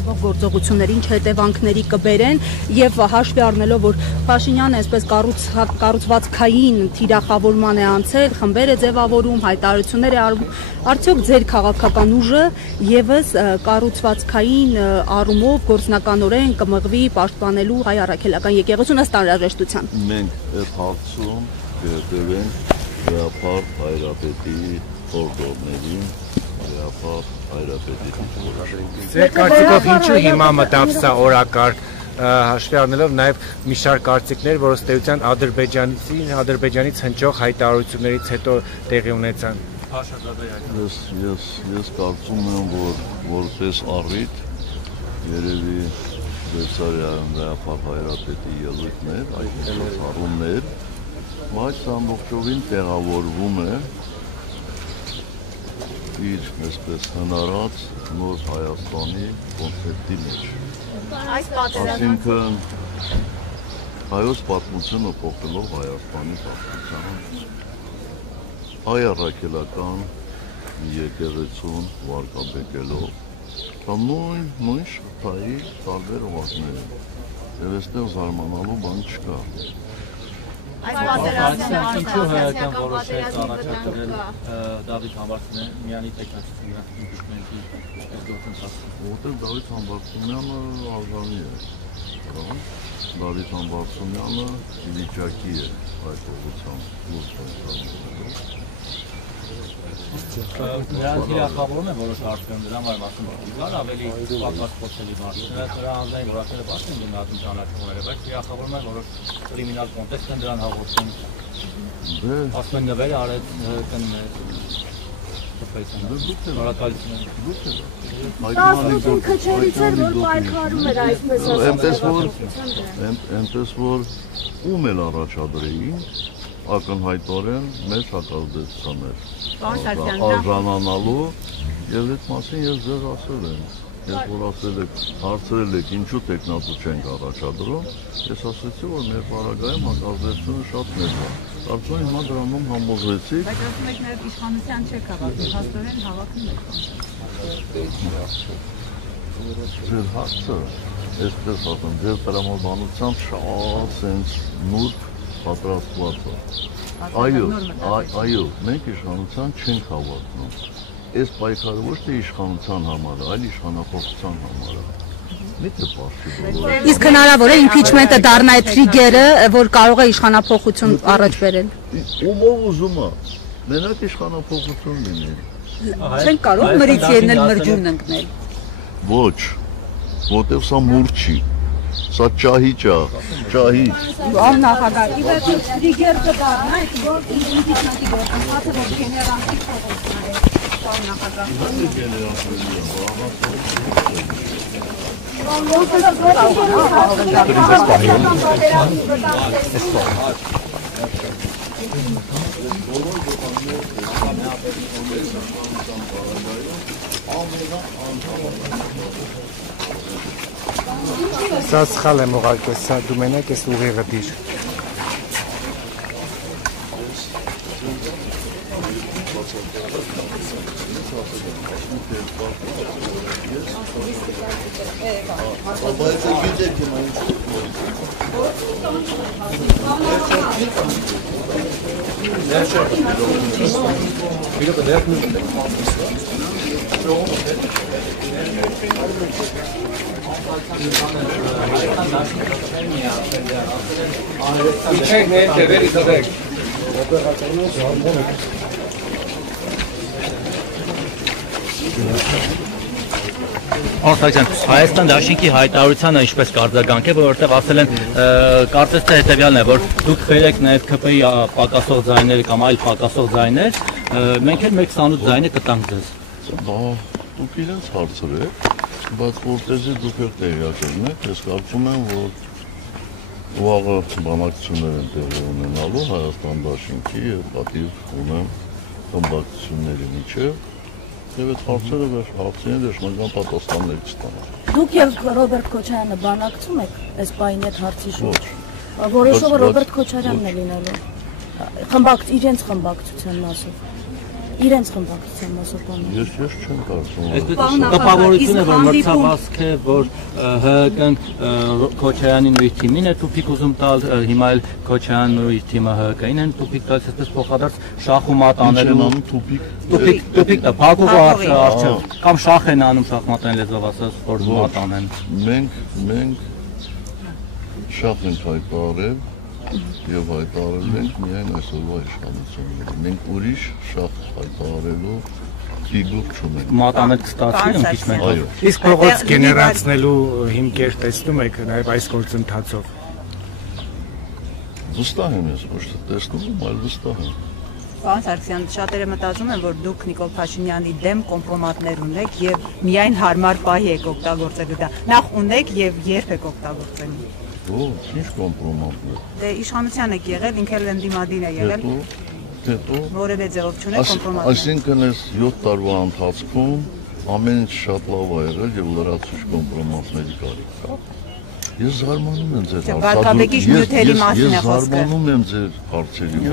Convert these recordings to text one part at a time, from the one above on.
կատարվող գործողությունների ինչ հետևանքների կբերեն եւ հաշվի առնելով, որ Փաշինյանը այսպես կառուցվածքային թիրախավորման է անցել, խմբեր է ձևավորում, հայտարարություններ է արում, արդյոք ձեր քաղաքական ուժը եւս կառուցվածքային առումով գործնականորեն կմղվի պաշտպանելու հայ առաքելական եկեղեցուն ըստ անհրաժեշտության։ Մենք այդ հարցում կհետևենք Գեապար Հայրապետի խորհրդներին, Գեապար Հայրապետի խորհրդներին։ Ձեր կարծիքով ինչու հիմա մտավ սա օրակարգ, հաշվի առնելով նաև մի շարք կարծիքներ, որ ըստ էության Ադրբեջանից հնչող հայտարարություններից հետո տեղի ունեցան։ Ես կարծում եմ, որ որպես առիթ երևի Շվեյցարիայում Գեապար Հայրապետի ելույթներ, այդ առումներ, բայց ամբողջովին տեղավորվում է իր այսպես հնարած նոր Հայաստանի կոնցեպտի մեջ։ Այսինքն հայոց պատմությունը փոխելով Հայաստանի պատմության, հայ առաքելական եկեղեցուն վարկաբեկելով, կամ նույն շղթայի տարբեր օղակներում, եւ այստեղ զարմանալու բան չկա։ Ինչու հայական որոշեց առաջադրել Դավիթ Համբարձումյանի տեխնացիական գործընթացը։ Որտեղ Դավիթ Համբարձումյանը արժանի է, Դավիթ Համբարձումյանը ի վիճակի է այդ ուղղությամբ լուրջ ընկալել։ Նրանց իրախավորում է որոշ հարցերում դրան վար մասում կար ավելի պատված փոխելի մարդը։ Դրա անձնային որակները բացեն դիմացում ճանաչումները, բայց իրախավորում է որոշ կրիմինալ կոնտեքստ են դրան հաղորդում։ Ասում են նվեր արեց Այնպես որ ում էլ առաջադրեին ակնհայտորեն մեծ հակազդեցության էր արժանանալու եւ այդ մասին ես ձեզ ասել եմ, ես որ ասել եք, հարցրել եք ինչու տեխնատու չենք առաջադրում, ես ասեցի, որ մեր պարագայում հակազդեցությունը շատ մեծ է, կարծում եմ հիմա դրանում համոզվեցիք։ Բայց ասում եք նաեւ իշխանության չեք հավատում, հաստորեն հավատում եք։ Ձեր հարցը, այսպես ասեմ, ձեր տրամաբանությամբ շատ սենց նուրբ պատրաստված է։ Այո, մենք իշխանության չենք հավատնում։ Այս պայքարը ոչ թե իշխանության համար, այլ իշխանափոխության համար է։ Միթե պարտի։ Իսկ հնարավոր է իմպիչմենտը դառնա այդ թրիգերը, որ կարող է իշխանափոխություն առաջ բերել։ Ումով ուզում է, մենակ իշխանափոխություն լինի։ Չենք կարող մրից ելնել մրջուն ընկնել։ Ոչ, որտեղ սա մուրջ չի։ Սա ճահիճ է, ճահիճ։ Նախագահ, ի վերջո թրիգեր կդառնա, այդ իմպիչմենտի գործընթացը, որ գեներալի փոխանցում է նախագահ։ Սա սխալ եմ ուղարկել, սա դու մենակ ես ուղիղը դիր։ Արտակցյան, Հայաստան դաշինքի հայտարարությանը ինչպես կարձագանք է, որովհետև ասել են կարծես թե հետևյալն է, որ դուք բերեք նաև ՔՊ-ի պակասող ձայներ կամ այլ պակասող ձայներ, մենք էլ 128 ձայնը կտանք ձեզ։ Դուք իրենց հարցրեք, բայց որտեղի դուք եք տեղյակ եք, ես կարծում եմ, որ վաղը բանակցություններ են տեղի ունենալու Հայաստան դաշինքի եւ պատիվ ունեմ խմբակցությունների միջև եւ այդ հարցերը հարցին դժնական պատասխաններ չստանան։ Դուք եւ Ռոբերտ Քոչարյանը բանակցում եք այս պահին այդ հարցի շուրջ։ Որոշողը Ռոբերտ Քոչարյանն է լինելու։ Իրենց խմբակցության մասով։ իրենց խմբակցության մասով։ Ես չեմ կարծում։ Տպավորությունը որ մրցավազք է, որ ՀԿ-ն Քոչարյանին ու իր թիմին է տուփիկ ուզում տալ, հիմա էլ Քոչարյանն ու իր թիմը ՀԿ-ին են տուփիկ տալիս, այսպես փոխադարձ շախ ու մատ անելու տուփիկ դա փակող արժե կամ շախ են անում շախմատային լեզվով ասած, որ մատ անեն։ Մենք շախ ենք հայտարարել եւ հայտարարել ենք միայն այսօրվա իշխանությունները։ Մենք ուրիշ շախ հայտարարելու ֆիգուր չունենք։ Մատանել կստացվի ըմբիշմենտ։ Այո։ Իսկ փողոց գեներացնելու հիմքեր տեսնում եք նաև այս գործընթացով։ Վստահ եմ ես, ոչ թե տեսնում, այլ վստահ եմ։ Պարոն Սարգսյան, շատերը մտածում են, որ դուք Նիկոլ Փաշինյանի դեմ կոմպրոմատներ ունեք եւ միայն հարմար պահի եք օգտագործելու դա։ Նախ ունեք եւ երբ եք օգտագործելու։ Ոչ, ինչ կոմպրոմատներ։ Դե իշխանության եք եղել, ինքն էլ ընդդիմադիր է եղել։ Հետո որևէ ձևով չունեք կոմպրոմատներ։ Այսինքն այս 7 տարվա ընթացքում ամեն ինչ շատ լավ է եղել եւ լրացուցիչ կոմպրոմատների կարիք կա։ Ես զարմանում եմ ձեր Վարդապետի նյութերի մասին է խոսքը։ Զարմանում եմ ձեր հարցերի։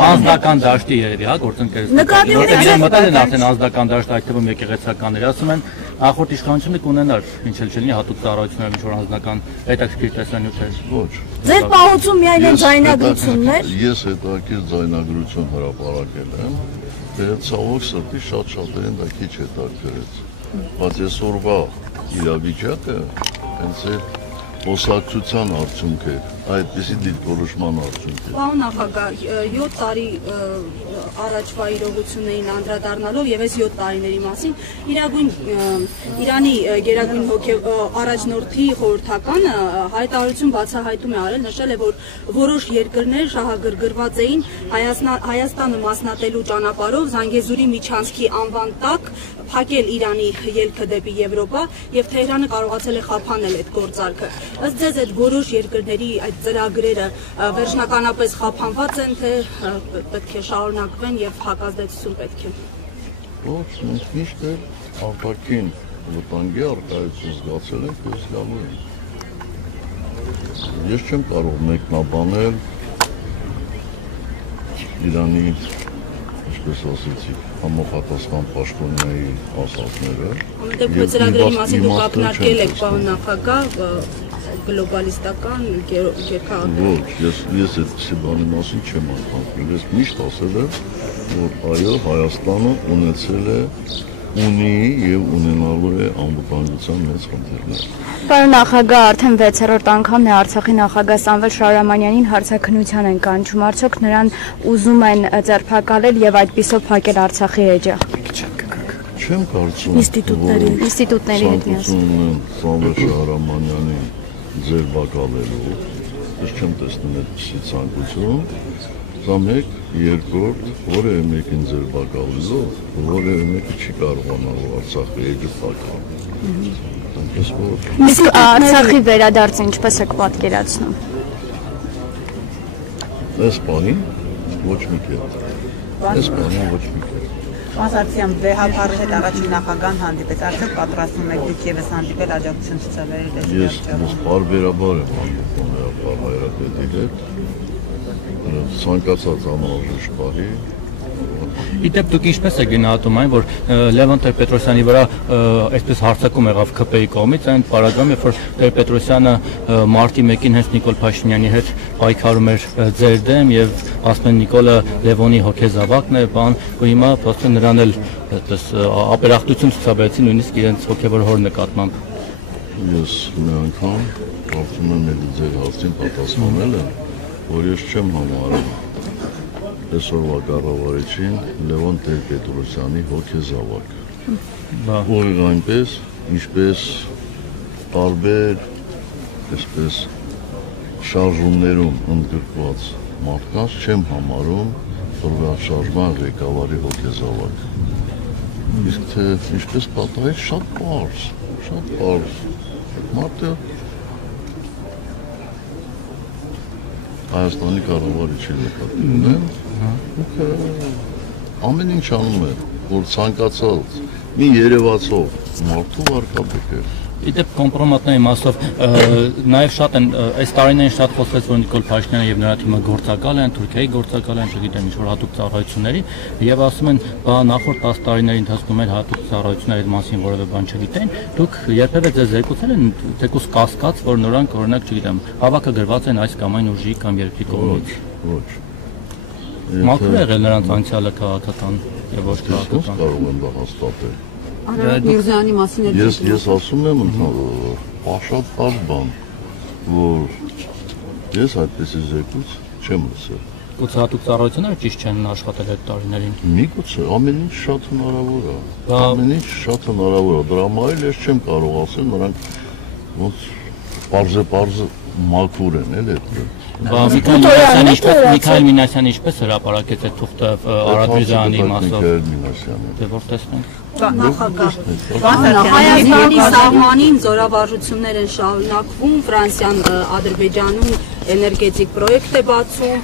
Անձնական դաշտի երևի, հա, գործընկերություն։ Մտել են արդեն անձնական դաշտ, այդ թվում եկեղեցականներ, ասում են նախորդ իշխանությունը կունենար, ինչ էլ չլինի, հատուկ ծառայություններ, ինչ որ անձնական հետաքրքիր տեսանյութեր։ Ոչ։ Ձեր պահոցում միայն են ձայնագրություններ։ Ես հետաքրքիր ձայնագրություն հրապարակել եմ, դե ցավոք սրտի շատ-շատերին դա քիչ հետաքրքրեց։ Բայց այսօրվա իրավիճակը հենց խոսակցության արդյունք է, այդպիսի դիրքորոշման արդյունք է։ Պարոն նախագահ, 7 տարի առաջվա իրողություններին անդրադառնալով եւ այս 7 տարիների մասին Իրանի գերագույն առաջնորդի խորհրդականը հայտարարություն բացահայտում է արել, նշել է, որ որոշ երկրներ շահագրգռված էին Հայաստանը մասնատելու ճանապարհով Զանգեզուրի միջանցքի անվան տակ փակել Իրանի ելքը դեպի Եվրոպա եւ Թեհրանը կարողացել է խափանել այդ գործարքը։ Ըստ ձեզ այդ որոշ երկրների այդ ծրագրերը վերջնականապես խափանված են, թե պետք է շարունակվեն եւ հակազդեցություն պետք է։ Ոչ, մենք միշտ էլ արտաքին վտանգի առկայություն զգացել ենք եւ զգալու ենք։ Ես չեմ կարող մեկնաբանել Իրանի, ինչպես ասեցի, համապատասխան պաշտոնյայի ասածները։ Դեպի ծրագրերի մասին դուք ակնարկել եք, պարոն նախագահ, գլոբալիստական Ոչ, ես այդպիսի բանի մասին չեմ ակնարկել, ես միշտ ասել եմ, որ այո, Հայաստանը ունի եւ ունենալու է անվտանգության մեծ խնդիրներ։ Պարոն նախագահ, արդեն 6-րդ անգամն է Արցախի նախագահ Սամվել Շահրամանյանին հարցաքննության են կանչում, արդյոք նրան ուզում են ձերբակալել եւ այդպիսով փակել Արցախի էջը։ Չեմ կարծում, ինստիտուտների հետ միասին։ Սամվել Շահրամանյանին ձերբակալելու, ես չեմ տեսնում այդպիսի ցանկություն։ Սա մեկ, երկրորդ, որևէ մեկին ձերբակալելու, որևէ մեկը չի կարողանալու Արցախի էջը փակել։ Իսկ Արցախի վերադարձը ինչպես եք պատկերացնում։ Այս բանին ոչ մի կերպ։ Այս բանին ոչ մի կերպ։ Պարոն Սարգսյան, վեհապարի հետ առաջին նախագահան հանդիպեց, արդյոք պատրաստվում եք դուք եւս հանդիպել աջակցություն ցուցաբերել։ Ես բարբերաբար եմ հանդիպում վեհապար հայրապետի հետ։ Ցանկացած անհրաժեշտ պահի։ Իդեպ դուք ինչպես եք գնահատում այն, որ Լևոն Տեր-Պետրոսյանի վրա այսպես հարձակում եղավ ՔՊ-ի կողմից, այն պարագայում, երբ որ Տեր-Պետրոսյանը մարտի 1-ին հենց Նիկոլ Փաշինյանի հետ պայքարում էր ձեր դեմ եւ ասում են Նիկոլը Լևոնի հոգեզավակն է, բան, ու հիմա փաստորեն նրան էլ այդպես ապերախտություն ցուցաբերեցին նույնիսկ իրենց հոգեվոր հոր նկատմամբ։ Ես մի անգամ կարծում եմ ձեր հարցին պատասխանել եմ, որ ես չեմ համարում այսօրվա կառավարիչին Լևոն Տեր-Պետրոսյանի հոգեզավակ։ Ուղիղ այնպես, ինչպես տարբեր այսպես շարժումներում ընդգրկված մարդկանց չեմ համարում շարժման ղեկավարի հոգեզավակ։ Իսկ թե ինչպես պատահեց, շատ պարզ։ Մարդը Հայաստանի կառավարիչի նկատմամբ ամեն ինչ անում է, որ ցանկացած մի երևացող մարդու վարկաբեկ է։ Իդեպ կոմպրոմատների մասով նաև շատ են այս տարիներին շատ խոսվեց, որ Նիկոլ Փաշինյանը եւ նրա թիմը գործակալ են, Թուրքիայի գործակալ են, չգիտեմ ինչ-որ հատուկ ծառայությունների եւ ասում են, բա նախորդ 10 տարիների ընթացքում էլ հատուկ ծառայությունների մասին որևէ բան չգիտեն, դուք երբևէ ձեզ զեկուցել են թեկուզ կասկած, որ նրանք օրինակ, չգիտեմ, հավաքը գրված են այս կամ այն ուժի կամ երկրի կողմից։ Ոչ։ Մաքուր է եղել նրանց անցյալը քաղաքական եւ ոչ քաղաքական։ Կարող եմ դա հաստատել։ Արարատ Միրզյանի մասին է։ Ես ասում եմ ընդհանրապես, շատ բարձ բան, որ ես այդպեսի զեկույց չեմ լսել։ Գուցե հատուկ ծառայությունները ճիշտ չեն աշխատել այդ տարիներին։ Միգուցե ամեն ինչ շատ հնարավոր է։ Ամեն ինչ շատ հնարավոր է։ Դրա համար էլ ես չեմ կարող ասել, նրանք ոնց պարզե մաքուր են, էլ այդպես։ Միքայել Մինասյանը ինչպես հրապարակեց այդ թուղթը Արարատ Միրզյանի մասով։ Դե որ տեսնենք։ Նախագահ Հայաստանի սահմանին զորավարժություններ են շարունակվում, Ֆրանսիան Ադրբեջանում էներգետիկ պրոյեկտ է բացում,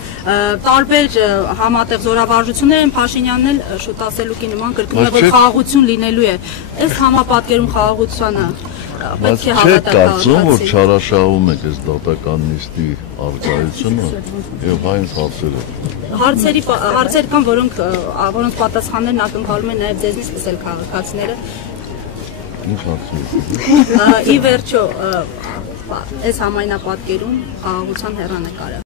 տարբեր համատեղ զորավարժություններ են, Փաշինյանն էլ շուտ ասելուկի նման կրկնում է, որ խաղաղություն լինելու է։ Այս համապատկերում խաղաղությանը Բայց չեք կարծում, որ չարաշահում եք այս դատական նիստի առկայությունը եւ այն հարցերը։ Հարցեր կան, որոնց պատասխաններն ակնկալում են նաեւ ձեզնից լսել քաղաքացիները։ Ինչ հարցեր։ Ի վերջո, այս համայնապատկերում խաղաղության հեռանկարը